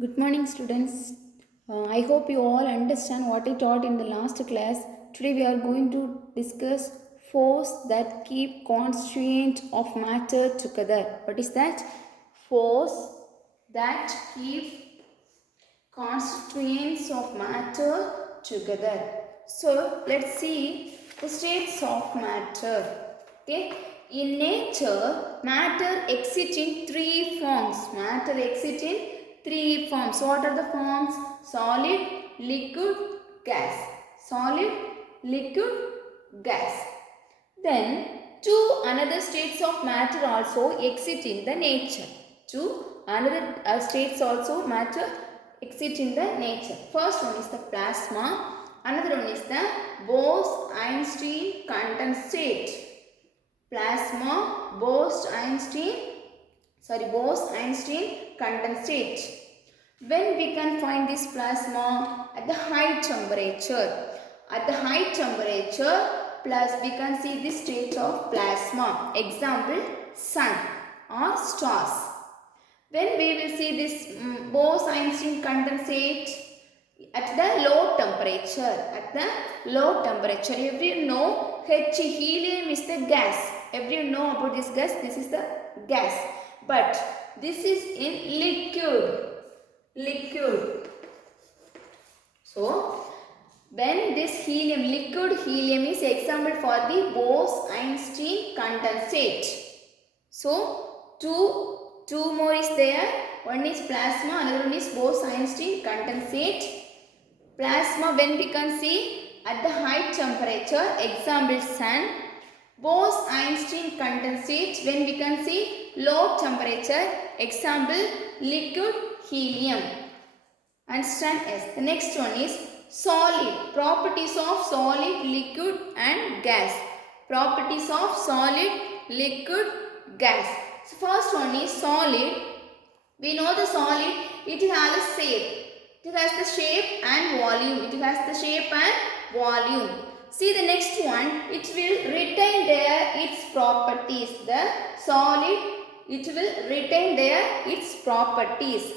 Good morning, students. I hope you all understand what I taught in the last class. Today, we are going to discuss force that keep constraint of matter together. What is that? Force that keep constraints of matter together. So, let's see the states of matter. Okay. In nature, matter exists in three forms. Matter exists in three forms. What are the forms? Solid, liquid, gas. Solid, liquid, gas. Then two another states of matter also exist in the nature. Two another states also matter exist in the nature. First one is the plasma. Another one is the Bose-Einstein condensate. Plasma, Bose-Einstein condensate. When we can find this plasma at the high temperature. At the high temperature, plus we can see the state of plasma. Example, sun or stars. When we will see this Bose-Einstein condensate at the low temperature. At the low temperature, everyone know helium is the gas. Everyone know about this gas. This is the gas. But this is in liquid. So, when this helium, liquid helium is example for the Bose-Einstein condensate. So, two more is there. One is plasma, another one is Bose-Einstein condensate. Plasma, when we can see at the high temperature, example sun. Bose-Einstein condensate, when we can see low temperature, example liquid helium. Understand? Yes. The next one is solid. Properties of solid, liquid and gas. Properties of solid, liquid, gas. So first one is solid. We know the solid, it has a shape. It has the shape and volume. It has the shape and volume. See the next one, it will retain there its properties. The solid, it will retain there its properties.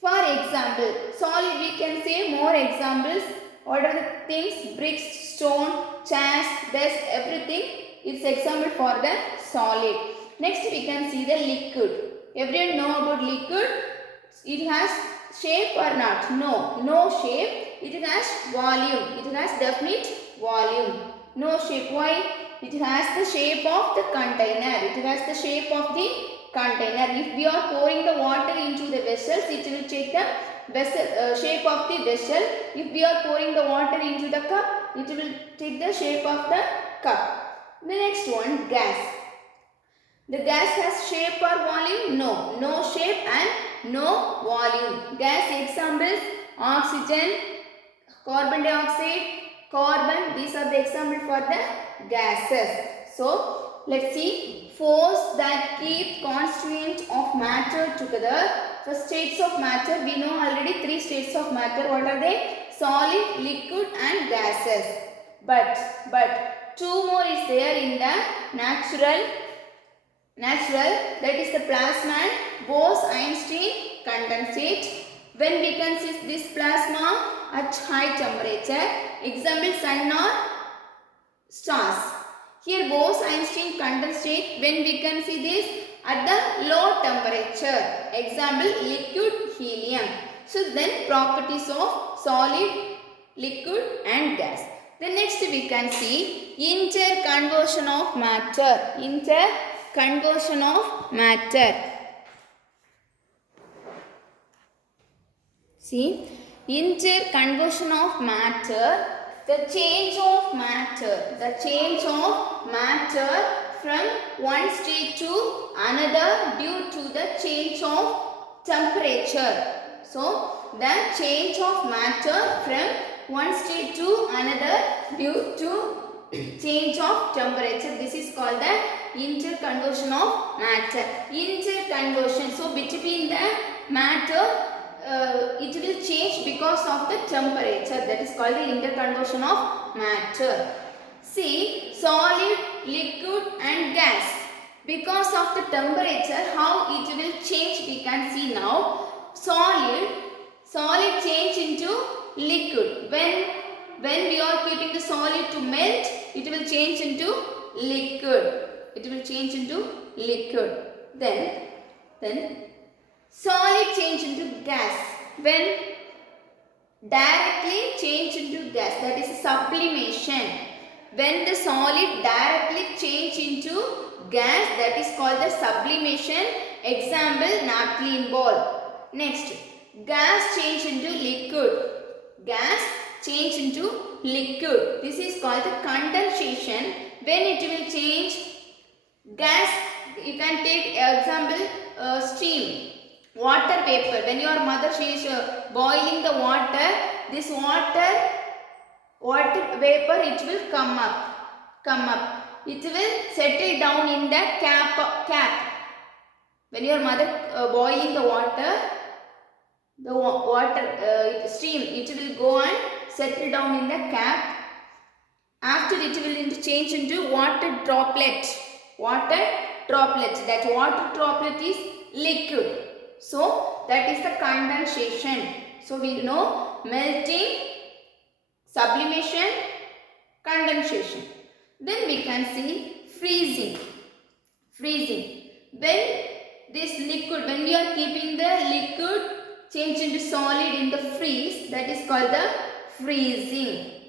For example, solid we can say more examples. What are the things? Bricks, stone, chairs, desk, everything. It's example for the solid. Next we can see the liquid. Everyone know about liquid? It has shape or not? No shape. It has volume. It has definite volume. No shape. Why? It has the shape of the container. It has the shape of the container. If we are pouring the water into the vessels, it will take the vessel shape of the vessel. If we are pouring the water into the cup, it will take the shape of the cup. The next one, gas. The gas has shape or volume? No shape and no volume. Gas examples, oxygen, carbon dioxide, carbon. These are the examples for the gases. So, let's see. Force that keep constraint of matter together. For states of matter, we know already three states of matter. What are they? Solid, liquid and gases. But two more is there in the natural, that is the plasma and Bose-Einstein condensate. When we can see this plasma at high temperature, example sun or stars. Here Bose-Einstein condensate, when we can see this at the low temperature, example liquid helium. So then properties of solid, liquid and gas. The next we can see interconversion of matter. Interconversion of matter. See, interconversion of matter, the change of matter from one state to another due to the change of temperature. So, the change of matter from one state to another due to change of temperature. This is called the interconversion of matter. Interconversion. So, between the matter, it will change because of the temperature. That is called the interconversion of matter. See, solid, liquid and gas. Because of the temperature, how it will change we can see now. Solid, liquid. When we are keeping the solid to melt, it will change into liquid. It will change into liquid. Then solid change into gas. When directly change into gas, that is sublimation. When the solid directly change into gas, that is called the sublimation. Example, naphthalene ball. Next, gas change into liquid. Gas change into liquid. This is called the condensation. When it will change gas, you can take example steam, water vapor. When your mother she is boiling the water, this water vapor it will come up. It will settle down in the cap. When your mother boiling the water, steam it will go and settle down in the cap. After it will change into water droplet. That water droplet is liquid. So that is the condensation. So we know melting, sublimation, condensation. Then we can see freezing. When this liquid, when we are keeping the liquid change into solid in the freeze, that is called the freezing.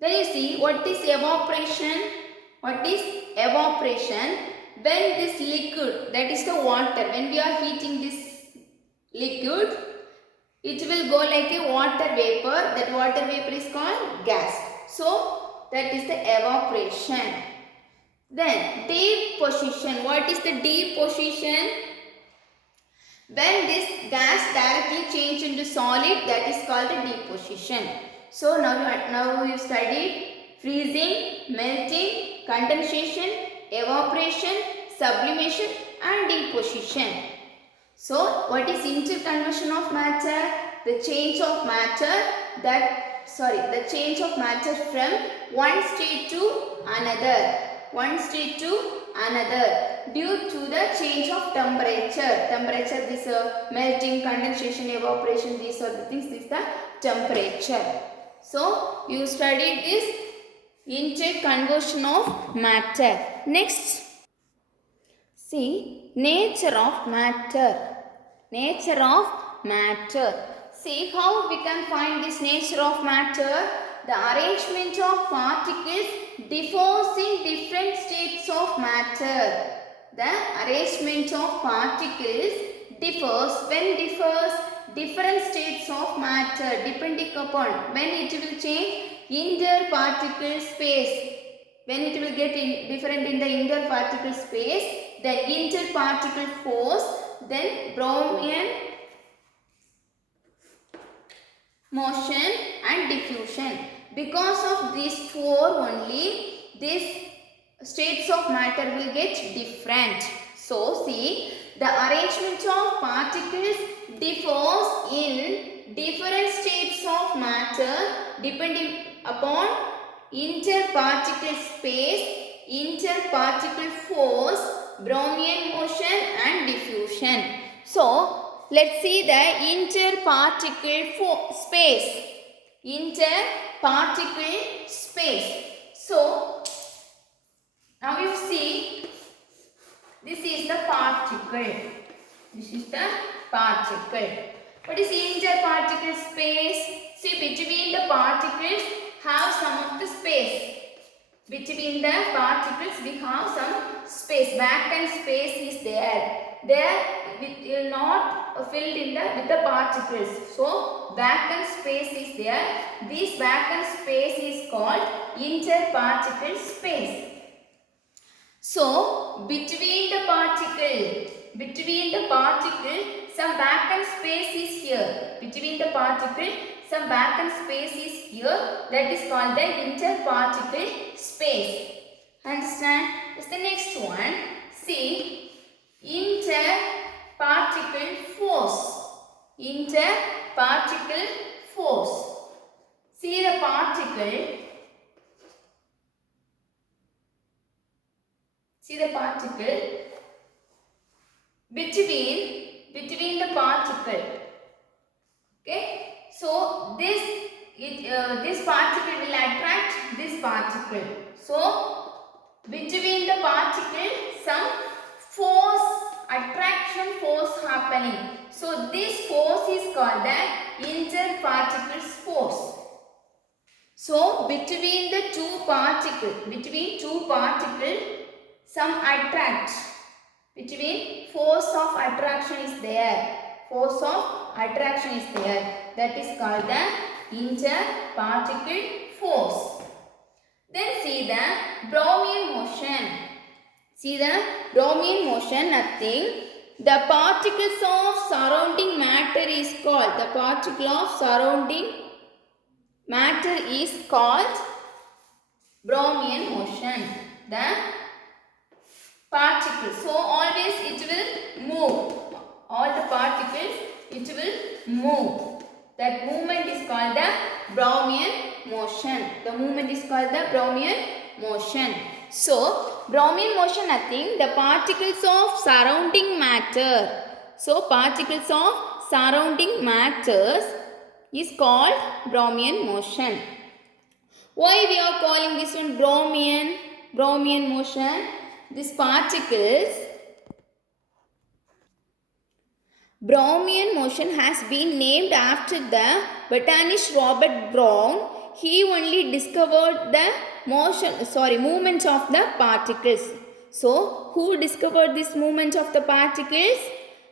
Then you see what is evaporation? When this liquid, that is the water, when we are heating this liquid, it will go like a water vapor. That water vapor is called gas. So that is the evaporation. Then deposition. What is the deposition? When this gas directly change into solid, that is called the deposition. So now you studied freezing, melting, condensation, evaporation, sublimation and deposition. So what is interconversion of matter? The change of matter from one state to another due to the change of temperature. This melting, condensation, evaporation, these are the things. This is the temperature. So you studied this interconversion of matter. Next, see nature of matter. See how we can find this nature of matter. The arrangement of particles differs in different states of matter. The arrangement of particles differs different states of matter depending upon when it will change interparticle space. When it will get different in the interparticle space, then interparticle force, then Brownian motion and diffusion. Because of these four only, these states of matter will get different. So see, the arrangement of particles differs in different states of matter depending upon interparticle space, interparticle force, Brownian motion and diffusion. So let's see the interparticle space. Interparticle space. So now you see, this is the particle. What is interparticle space? See, between the particles have some of the space. Between the particles we have some space. Vacant space is there. There it will not filled in with the particles. So vacant space is there. This vacant space is called interparticle space. So between the particle, some vacant space is here. Between the particle, some vacant space is here. That is called the interparticle space. Understand? That's the next one. See, interparticle force. Interparticle force. See the particle. See the particle between the particle. Okay. So So this particle will attract this particle. So between the particle some attraction force happening. So this force is called the interparticle force. So between two particles, some attract. Between force of attraction is there. That is called the interparticle force. Then see the Brownian motion. Nothing. The particles of surrounding matter is called. The particle of surrounding matter is called Brownian motion. The particles. So always it will move. All the particles it will move. That movement is called the Brownian motion. The movement is called the Brownian motion. So Brownian motion nothing. The particles of surrounding matter. So particles of surrounding matters is called Brownian motion. Why we are calling this one Brownian motion? These particles, Brownian motion has been named after the botanist Robert Brown. He only discovered the movement of the particles. So, who discovered this movement of the particles?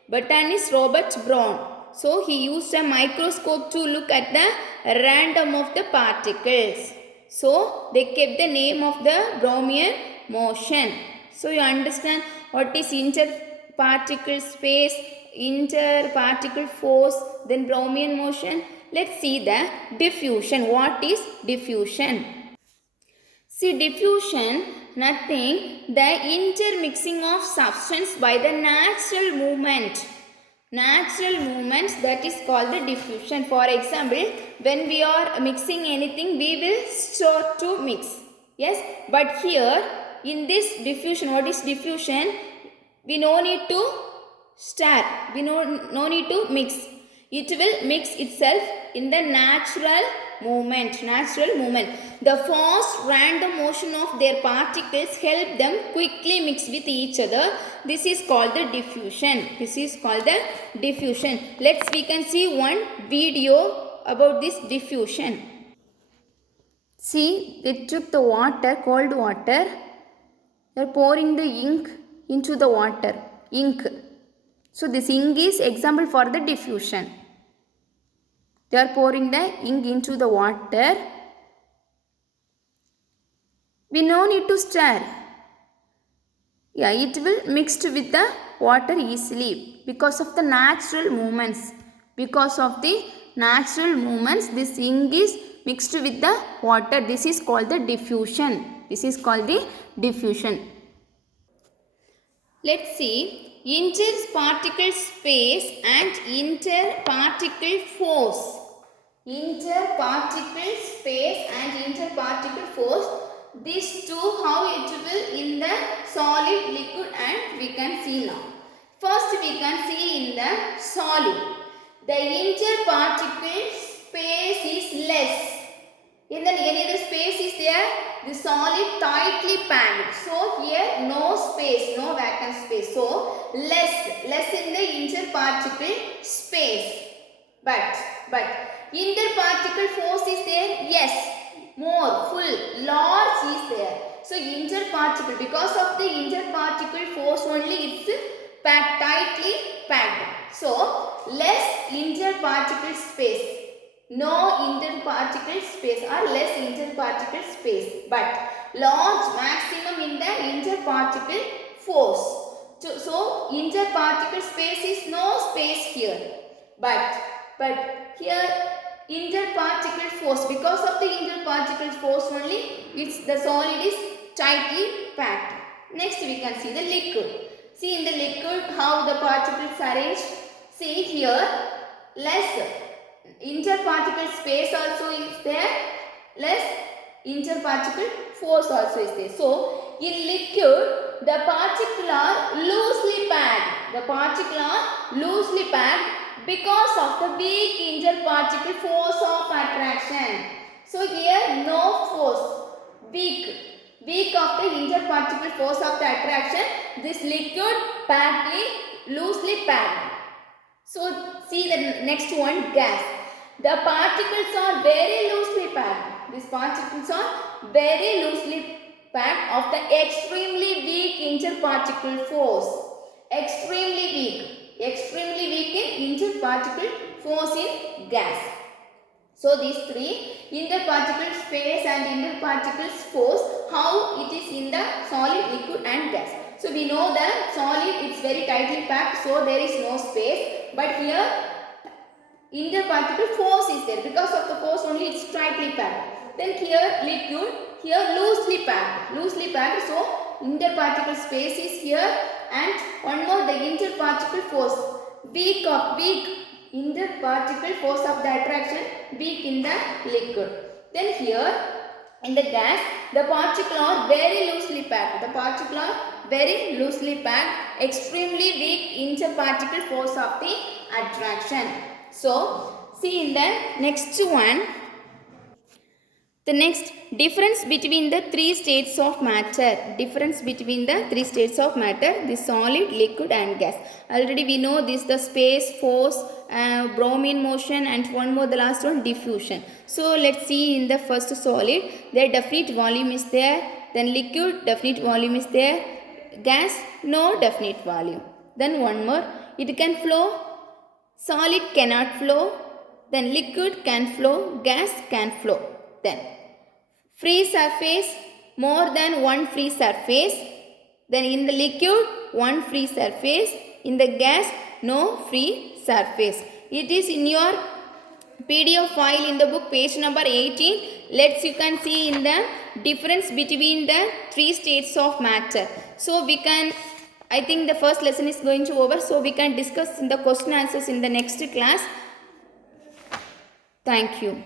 Botanist Robert Brown. So, he used a microscope to look at the random of the particles. So, they kept the name of the Brownian motion. So, you understand what is interparticle space, interparticle force, then Brownian motion. Let's see the diffusion. What is diffusion? See, diffusion, nothing, the intermixing of substance by the natural movement. That is called the diffusion. For example, when we are mixing anything, we will start to mix. Yes, but here in this diffusion, what is diffusion? We no need to stir. We no need to mix. It will mix itself in the natural movement. The fast random motion of their particles help them quickly mix with each other. This is called the diffusion. We can see one video about this diffusion. See, they took the water, cold water. They are pouring the ink into the water. Ink. So this ink is example for the diffusion. They are pouring the ink into the water. We no need to stir. Yeah, it will mix with the water easily because of the natural movements. This ink is mixed with the water. This is called the diffusion. Let's see. Interparticle space and interparticle force. Interparticle space and interparticle force. These two, how it will in the solid, liquid, and we can see now. First we can see in the solid. The interparticle space is less. In the any other space is there? The solid tightly packed. So here no space, no vacant space. So less in the interparticle space. But interparticle force is there? Yes. More, full, large is there. So interparticle, because of the interparticle force only it's tightly packed. So less interparticle space. No interparticle space or less interparticle space, but large maximum in the interparticle force. So interparticle space is no space here, but here interparticle force, because of the interparticle force only the solid is tightly packed. Next we can see the liquid. See in the liquid how the particles arranged. See here less interparticle space also is there, less interparticle force also is there. So in liquid the particles are loosely packed. because of the weak interparticle force of attraction. So here no force, weak of the interparticle force of the attraction, this liquid partly loosely packed. So see the next one, gas. The particles are very loosely packed. These particles are very loosely packed of the extremely weak interparticle force. Extremely weak in interparticle force in gas. So these three, interparticle space and interparticle force, how it is in the solid, liquid and gas. So we know that solid is very tightly packed, so there is no space. But here interparticle force is there. Because of the force only it is tightly packed. Then here liquid, here loosely packed. So interparticle space is here, and one more, the interparticle force, weak interparticle force of the attraction, weak in the liquid. Then here in the gas, the particles are very loosely packed. Extremely weak interparticle force of the attraction. So see in the next one. The next, difference between the three states of matter. The solid, liquid and gas. Already we know this, the space, force, Brownian motion, and one more, the last one, diffusion. So let's see in the first solid, the definite volume is there. Then liquid, definite volume is there. Gas, no definite volume. Then one more, it can flow. Solid cannot flow. Then liquid can flow. Gas can flow. Then free surface, more than one free surface. Then in the liquid, one free surface. In the gas, no free surface. It is in your PDF file in the book, page number 18. You can see in the difference between the three states of matter. So we can, I think the first lesson is going to over. So we can discuss in the question answers in the next class. Thank you.